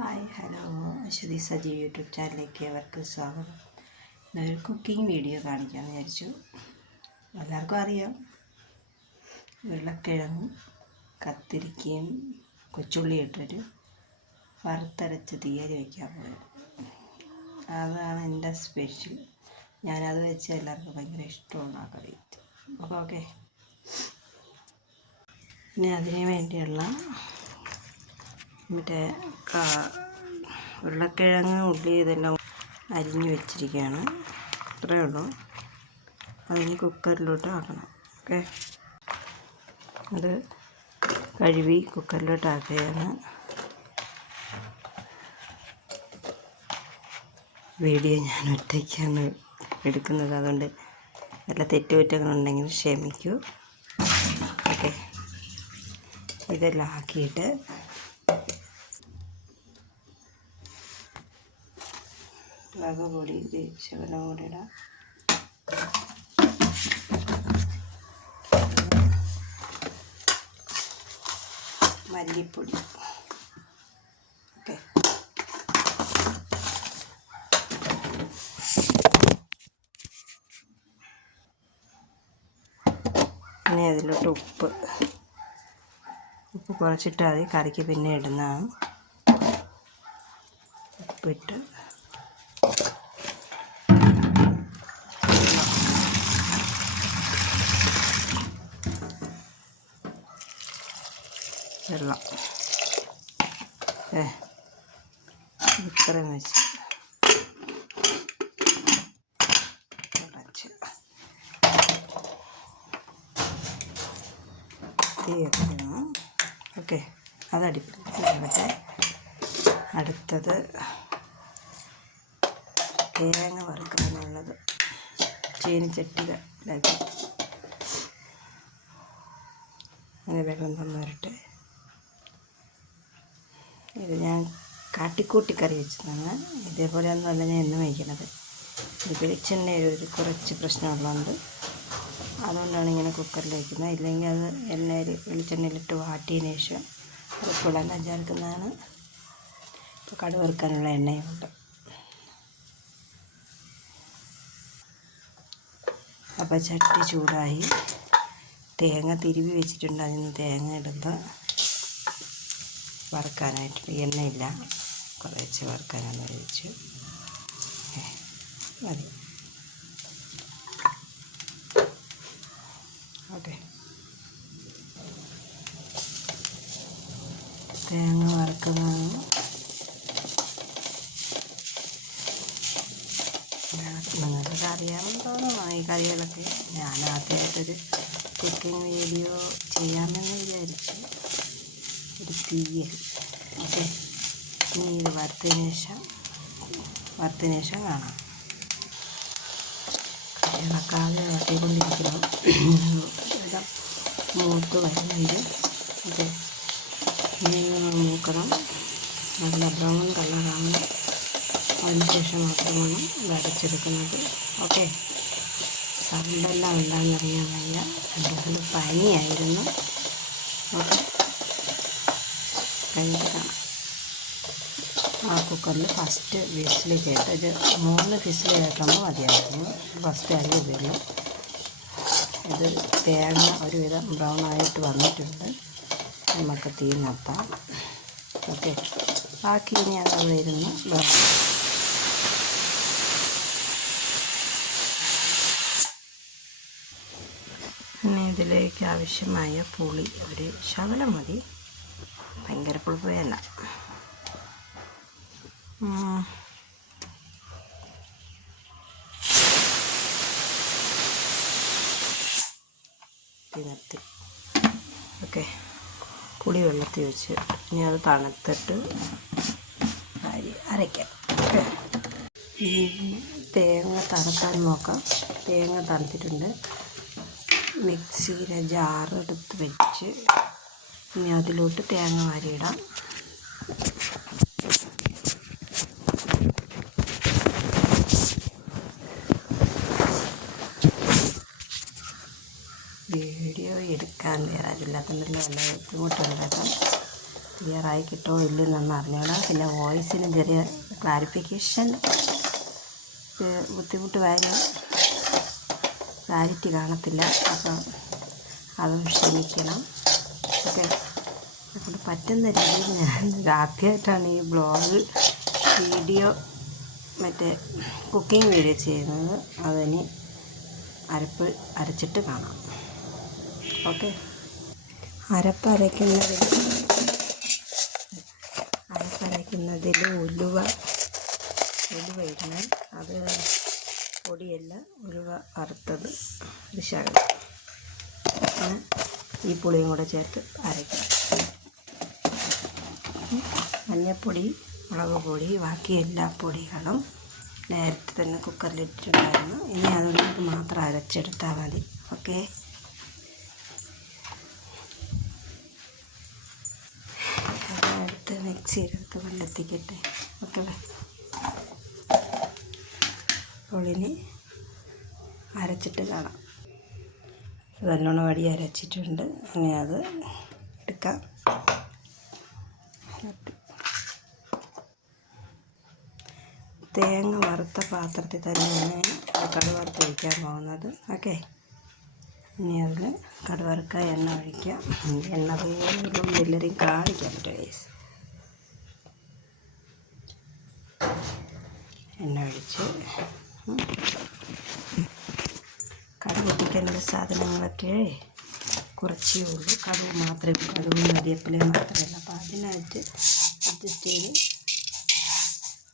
Hi hello Aswathy Saji YouTube ചാനലിലേക്ക് അവർക്ക് സ്വാഗതം. ഇന്നൊരു കുക്കിംഗ് വീഡിയോ കാണിക്കാമെന്ന് വിചാരിച്ചു. എല്ലാവർക്കും അറിയാം, ഉരുളക്കിഴങ്ങും കത്തിരിക്കയും കൊച്ചുള്ളി ഇട്ടൊരു വറുത്തരച്ച് തീയതി വയ്ക്കാൻ പോയത്. അതാണ് എൻ്റെ സ്പെഷ്യൽ. ഞാനത് വെച്ച് എല്ലാവർക്കും ഭയങ്കര ഇഷ്ടമാണ് ആ കറി. അപ്പോൾ ഓക്കെ, പിന്നെ അതിന് വേണ്ടിയുള്ള മറ്റേ ഉരുളക്കിഴങ്ങ് ഉള്ളി ഇതെല്ലാം അരിഞ്ഞ് വെച്ചിരിക്കുകയാണ്. ഇത്രയേ ഉള്ളൂ. അതിന് കുക്കറിലോട്ട് ആക്കണം. ഓക്കെ, അത് കഴുകി കുക്കറിലോട്ട് ആക്കുകയാണ്. വീഡിയോ ഞാൻ ഒറ്റയ്ക്കാണ് എടുക്കുന്നത്, അതുകൊണ്ട് വല്ല തെറ്റുകുറ്റങ്ങളുണ്ടെങ്കിൽ ക്ഷമിക്കൂ. ഓക്കെ, ഇതെല്ലാം ആക്കിയിട്ട് മുളക് പൊടി ശകലം കൂടി ഇടാം. മല്ലിപ്പൊടി. ഓക്കെ, പിന്നെ അതിലോട്ട് ഉപ്പ് കുറച്ചിട്ടാൽ മതി, കറിക്ക് പിന്നെ ഇടുന്നതാണ്. ഉപ്പിട്ട് വെള്ളം ഇത്രയും വെച്ച് അടച്ച് തീയൊക്കെ ഇടണം. ഓക്കെ, അതടിപ്പിച്ച് അടുത്തത് തേങ്ങ വറുക്കാനുള്ളത് ചീനിച്ചട്ടിയിലാക്കി അങ്ങനെ വേഗം തന്നു വരട്ടെ. ഇത് ഞാൻ കാട്ടിക്കൂട്ടി കറി വെച്ചതാണ്. ഇതേപോലെയൊന്നുമല്ല ഞാൻ എന്നും വയ്ക്കുന്നത്. ഇത് വെളിച്ചെണ്ണയിൽ കുറച്ച് പ്രശ്നമുള്ളതുകൊണ്ട് അതുകൊണ്ടാണ് ഇങ്ങനെ കുക്കറിൽ വയ്ക്കുന്നത്. ഇല്ലെങ്കിൽ അത് വെളിച്ചെണ്ണയിലിട്ട് വാട്ടിയതിന് ശേഷം അത് കുളങ്ങാൻ ചേർക്കുന്നതാണ്. ഇപ്പോൾ കടുക് വറുക്കാനുള്ള എണ്ണയുണ്ട്. അപ്പോൾ ചട്ടി ചൂടായി, തേങ്ങ തിരുവി വെച്ചിട്ടുണ്ട്. അതിന് തേങ്ങ ഇടുമ്പോൾ വറുക്കാനായിട്ട് എണ്ണയില്ല, കുറച്ച് വറുക്കാനാണ് വെച്ചു. മതി. ഓക്കെ, തേങ്ങ വറുക്കുന്നതാണ്. നിങ്ങൾക്ക് അറിയാമെന്ന് തോന്നുന്നു ഈ കറികളൊക്കെ. ഞാൻ ആദ്യമായിട്ടൊരു കുക്കിംഗ് വീഡിയോ ചെയ്യാമെന്ന് വിചാരിച്ചു. ഒരു തീയൽ. ഓക്കെ, ഇനി ഇത് വറുത്തതിന് ശേഷം കാണാം. ഇളക്കാതെ ഇളക്കിക്കൊണ്ടിരിക്കണം. മൂത്ത് വരുന്നുണ്ട്. ഓക്കെ, ഇനി മൂക്കണം. നല്ല ബ്രൗൺ കളറാണ്. അതിനുശേഷം മാത്രമാണ് ഇത് അരച്ചെടുക്കുന്നത്. ഓക്കെ, സൗണ്ടെല്ലാം ഉണ്ടാകുന്നറിയാൻ വയ്യ. 2 ദിവസം പനിയായിരുന്നു. ഓക്കെ, കഴിഞ്ഞിട്ട് കാണാം. ആ കുക്കറിൽ ഫസ്റ്റ് വിസിൽ കേട്ട് ഇത് 3 വിസിൽ കേൾക്കുമ്പോൾ മതിയായിരുന്നു. ഫസ്റ്റ് അരി ഉപയോഗിക്കും. ഇത് തേങ്ങ ഒരുവിധം ബ്രൗൺ ആയിട്ട് വന്നിട്ടുണ്ട്. നമുക്ക് തീ നിർത്താം. ഓക്കെ, ബാക്കി ഇനി അത് ഇരുന്ന് പിന്നെ ഇതിലേക്ക് ആവശ്യമായ പുളി ഒരു ശകലം മതി, ഭയങ്കര പുളിപ്പ് വേണ്ട. നിർത്തി. ഓക്കെ, പുളി വെള്ളത്തിൽ വെച്ച് ഇനി അത് തണുത്തിട്ട് അരയ്ക്കാം. ഓക്കെ, ഈ തേങ്ങ തണുത്താൻ നോക്കാം. തേങ്ങ തണുത്തിട്ടുണ്ട്. മിക്സിയിലെ ജാറെടുത്ത് വെച്ച് ഇനി അതിലോട്ട് തേങ്ങ വാരിയിടാം. വീഡിയോ എടുക്കാൻ വേറെ അതില്ലാത്തതിൻ്റെ വല്ല ബുദ്ധിമുട്ടുണ്ടാക്കാം. ക്ലിയറായി കിട്ടുമോ ഇല്ലെന്നൊന്നും അറിഞ്ഞോളാം. പിന്നെ വോയിസിന് ചെറിയ ക്ലാരിഫിക്കേഷൻ ബുദ്ധിമുട്ട് വരും, ക്ലാരിറ്റി കാണത്തില്ല. അപ്പം അതും ക്ഷമിക്കണം. ഓക്കെ, അതുകൊണ്ട് പറ്റുന്ന രീതിയിൽ ഞാൻ ആദ്യമായിട്ടാണ് ഈ ബ്ലോഗ് വീഡിയോ മറ്റേ കുക്കിംഗ് വീഡിയോ ചെയ്യുന്നത്. അതിന് അരച്ചിട്ട് കാണാം. ഓക്കെ, അരപ്പരയ്ക്കുന്നതിൽ ഉലുവ ഇടണം. അത് പൊടിയല്ല, ഉലുവ വറുത്തത് ഒരു ശകലം, ഈ പുളിയും കൂടെ ചേർത്ത് അരയ്ക്കണം. മഞ്ഞൾപ്പൊടി, മുളക് പൊടി, ബാക്കി എല്ലാ പൊടികളും നേരത്തെ തന്നെ കുക്കറിലിട്ടിട്ടുണ്ടായിരുന്നു. ഇനി അതുകൊണ്ട് മാത്രം അരച്ചെടുത്താൽ മതി. ഓക്കെ, അതെടുത്ത് മിക്സിയിലെടുത്ത് വെള്ളത്തിക്കട്ടെ. ഓക്കെ, പൊളിന് അരച്ചിട്ട് കാണാം. നല്ലോണം വടി അരച്ചിട്ടുണ്ട്. ഇനി അത് എടുക്കാം. തേങ്ങ വറുത്ത പാത്രത്തിൽ തന്നെയാണ് കടുക് വറുത്ത് ഒഴിക്കാൻ പോകുന്നത്. ഓക്കെ, ഇനി അതിൽ കടുക് വറുക്കാൻ എണ്ണ ഒഴിക്കാം. എണ്ണ പോലും എല്ലാവരെയും കാണിക്കാൻ പറ്റും ഗൈസ്. എണ്ണ ഒഴിച്ച് കടുക് പൊട്ടിക്കാനുള്ള സാധനങ്ങളൊക്കെ കുറച്ചേ ഉള്ളൂ. കടുക് മാത്രമേ, കടുകും കരിവേപ്പിലയും മാത്രമല്ല. അപ്പോൾ അതിനായിട്ട് അഡ്ജസ്റ്റ് ചെയ്ത്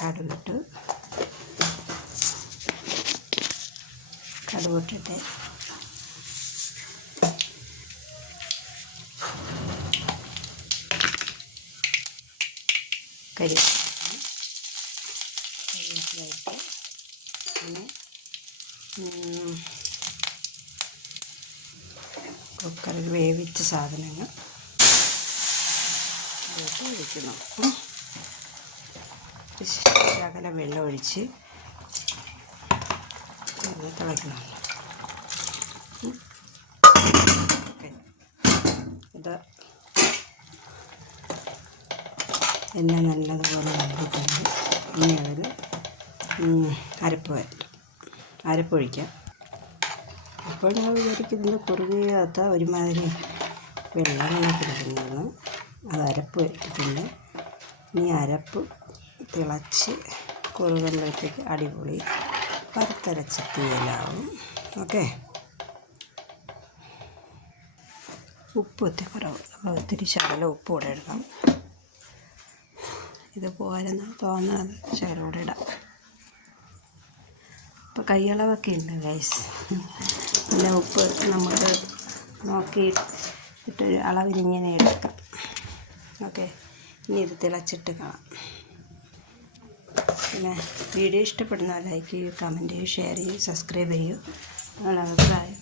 കടുകിട്ട് കടുകിട്ടിട്ട് കരിവേപ്പിലായിട്ട് പിന്നെ കുക്കറിൽ വേവിച്ച സാധനങ്ങൾ ഒഴിക്കണം. ശകലം വെള്ളം ഒഴിച്ച് തിളയ്ക്കണം. ഇത് എല്ലാം നല്ലതുപോലെ വന്നിട്ടുണ്ട്. ഇനി അതിൽ അരപ്പൊഴിക്കാം. അപ്പോൾ ഞാൻ വിചാരിക്കുന്നത് കുറുകിയാത്ത ഒരുമാതിരി വെള്ളം കണക്കിരിക്കുന്നതാണ്. അത് അരപ്പ് ഇട്ടിട്ടുണ്ട്. ഇനി അരപ്പ് തിളച്ച് കുറുകുമ്പോഴത്തേക്ക് അടിപൊളി വറുത്തരച്ച തീയലാവും. ഓക്കെ, ഉപ്പ് ഒത്തിരി കുറവ്, ഒത്തിരി ശകലം ഉപ്പ് കൂടെ ഇടണം. ഇത് പോരെന്ന് തോന്നുന്നത് ശകലം കൂടെ ഇടാം. ഇപ്പോൾ കൈയളവൊക്കെ ഉണ്ട് ഗൈസ്. പിന്നെ ഉപ്പ് നമുക്ക് നോക്കിയിട്ട് അളവിലിങ്ങനെ എടുക്കാം. ഓക്കെ, ഇനി ഇത് തിളച്ചിട്ട് കാണാം. പിന്നെ വീഡിയോ ഇഷ്ടപ്പെടുന്ന ലൈക്ക് ചെയ്യൂ, കമൻറ്റ് ചെയ്യൂ, ഷെയർ ചെയ്യൂ, സബ്സ്ക്രൈബ് ചെയ്യൂ. നിങ്ങളുടെ അഭിപ്രായം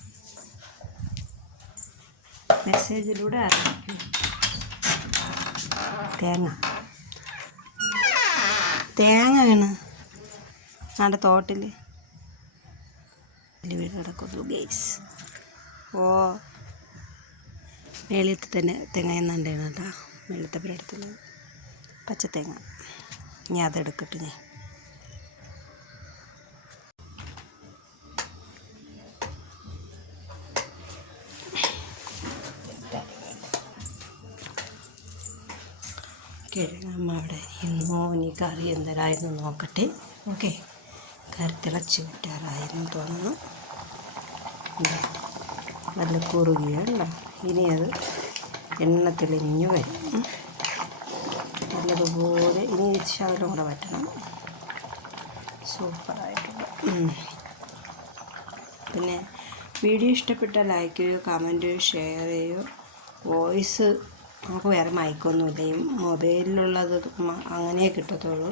മെസ്സേജിലൂടെ അറിയിക്കും. തേങ്ങ വീണ് നമ്മുടെ തോട്ടിൽ വീട് കിടക്കുന്നു ഗൈസ്. മേളിയത്ത് തന്നെ തേങ്ങയെന്നുണ്ടാണ് കേട്ടോ, വെള്ളത്തെ പുരടത്തിൽ പച്ചത്തേങ്ങ. ഇനി അതെടുക്കട്ടെ. ഞാൻ അവിടെ ഇന്നോ ഇനി കറി എന്തരായിരുന്നു നോക്കട്ടെ. ഓക്കെ, കറി തിളച്ച് വിട്ടാറായിരുന്നു തോന്നുന്നു. നല്ല കുറുകിയല്ല. ഇനി അത് എണ്ണ തെളിഞ്ഞ് വരും നല്ലതുപോലെ. ഇനി ശകലം കൂടെ വറ്റണം. സൂപ്പറായിട്ടുണ്ട്. പിന്നെ വീഡിയോ ഇഷ്ടപ്പെട്ടാൽ ലൈക്ക് ചെയ്യൂ, കമൻറ്റ് ചെയ്യൂ, ഷെയർ ചെയ്യൂ. വോയിസ് നമുക്ക് വേറെ മൈക്കൊന്നുമില്ല, ഈ മൊബൈലിലുള്ളത് അങ്ങനെ കിട്ടത്തുള്ളൂ.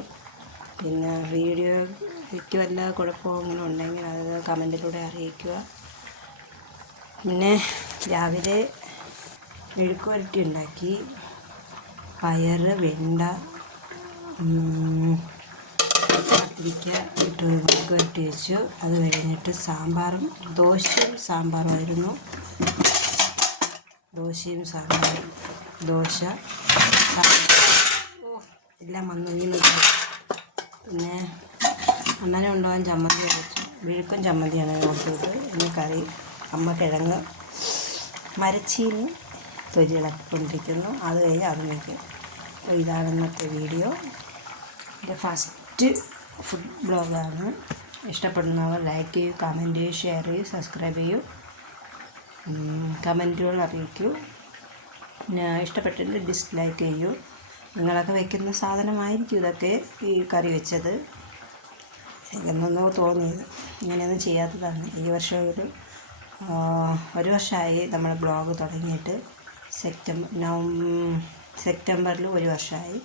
പിന്നെ വീഡിയോയ്ക്ക് വല്ല കുഴപ്പമെങ്കിലും ഉണ്ടെങ്കിൽ അത് കമൻറ്റിലൂടെ അറിയിക്കുക. പിന്നെ രാവിലെ മെഴുക്കുവരട്ടി ഉണ്ടാക്കി. പയർ, വെണ്ട, കത്തിരിക്ക ഇട്ട് മെഴുക്കുവരട്ടി വെച്ചു. അത് കഴിഞ്ഞിട്ട് ദോശയും സാമ്പാറുമായിരുന്നു. ദോശയും സാമ്പാറും, ദോശ എല്ലാം വന്നു. ഇനി പിന്നെ അണ്ണനെ കൊണ്ടുപോകാൻ ചമ്മന്തി അരച്ചു, വിഴുക്കും ചമ്മന്തിയാണ് കൊടുത്തത്. ഇനി കറി അമ്മ കിഴങ്ങ് മരച്ചീനി തൊലിയിളക്കൊണ്ടിരിക്കുന്നു. അത് കഴിഞ്ഞ് അത് വയ്ക്കും. അപ്പോൾ ഇതാണ് ഇന്നത്തെ വീഡിയോ. എൻ്റെ ഫസ്റ്റ് ഫുഡ് ബ്ലോഗാണ്. ഇഷ്ടപ്പെടുന്നവർ ലൈക്ക് ചെയ്യൂ, കമൻറ്റ് ചെയ്യൂ, ഷെയർ ചെയ്യൂ, സബ്സ്ക്രൈബ് ചെയ്യൂ, കമൻറ്റുകൾ അറിയിക്കൂ. പിന്നെ ഇഷ്ടപ്പെട്ടിട്ട് ഡിസ്ലൈക്ക് ചെയ്യൂ. നിങ്ങളൊക്കെ വെക്കുന്ന സാധനമായിരിക്കും ഇതൊക്കെ, ഈ കറി വെച്ചത്. എനിക്കെന്നോ തോന്നിയത്, ഇങ്ങനെയൊന്നും ചെയ്യാത്തതാണ്. ഈ വർഷം ഒരു വർഷമായി നമ്മൾ ബ്ലോഗ് തുടങ്ങിയിട്ട്. സെപ്റ്റംബറിൽ ഒരു വർഷമായി.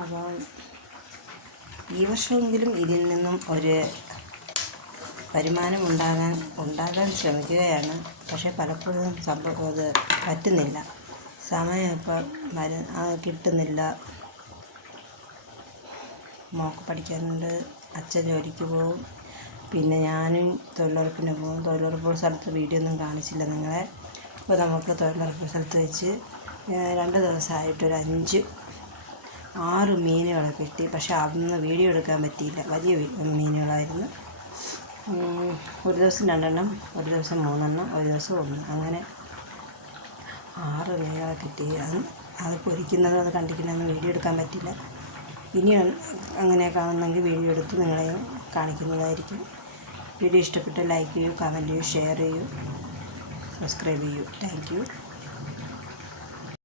അപ്പോൾ ഈ വർഷമെങ്കിലും ഇതിൽ നിന്നും ഒരു വരുമാനം ഉണ്ടാകാൻ ശ്രമിക്കുകയാണ്. പക്ഷേ പലപ്പോഴും അത് പറ്റുന്നില്ല. സമയം ഇപ്പോൾ കിട്ടുന്നില്ല. മോൾക്ക് പഠിക്കാനുണ്ട്, അച്ഛൻ ജോലിക്ക് പോകും, പിന്നെ ഞാനും തൊഴിലുറപ്പിന് പോകും. തൊഴിലുറപ്പ് സ്ഥലത്ത് വീഡിയോ ഒന്നും കാണിച്ചില്ല നിങ്ങളെ. അപ്പോൾ നമുക്ക് തൊഴിലുറപ്പ് സ്ഥലത്ത് വെച്ച് 2 ദിവസമായിട്ടൊരു 5-6 മീനുകളെ കിട്ടി. പക്ഷേ അതൊന്നും വീഡിയോ എടുക്കാൻ പറ്റിയില്ല. വലിയ മീനുകളായിരുന്നു. ഒരു ദിവസം 2 എണ്ണം, ഒരു ദിവസം 3 എണ്ണം, ഒരു ദിവസം 1. അങ്ങനെ 6 മീനുകളെ കിട്ടി. അത് പൊരിക്കുന്നതും അത് കണ്ടിക്കുന്നതൊന്നും വീഡിയോ എടുക്കാൻ പറ്റില്ല. ഇനി അങ്ങനെ കാണുന്നെങ്കിൽ വീഡിയോ എടുത്ത് നിങ്ങളെയും കാണിക്കുന്നതായിരിക്കും. വീഡിയോ ഇഷ്ടപ്പെട്ട് ലൈക്ക് ചെയ്യൂ, കമൻറ്റ് ചെയ്യൂ, ഷെയർ ചെയ്യൂ, സബ്സ്ക്രൈബ് ചെയ്യൂ. Thank you.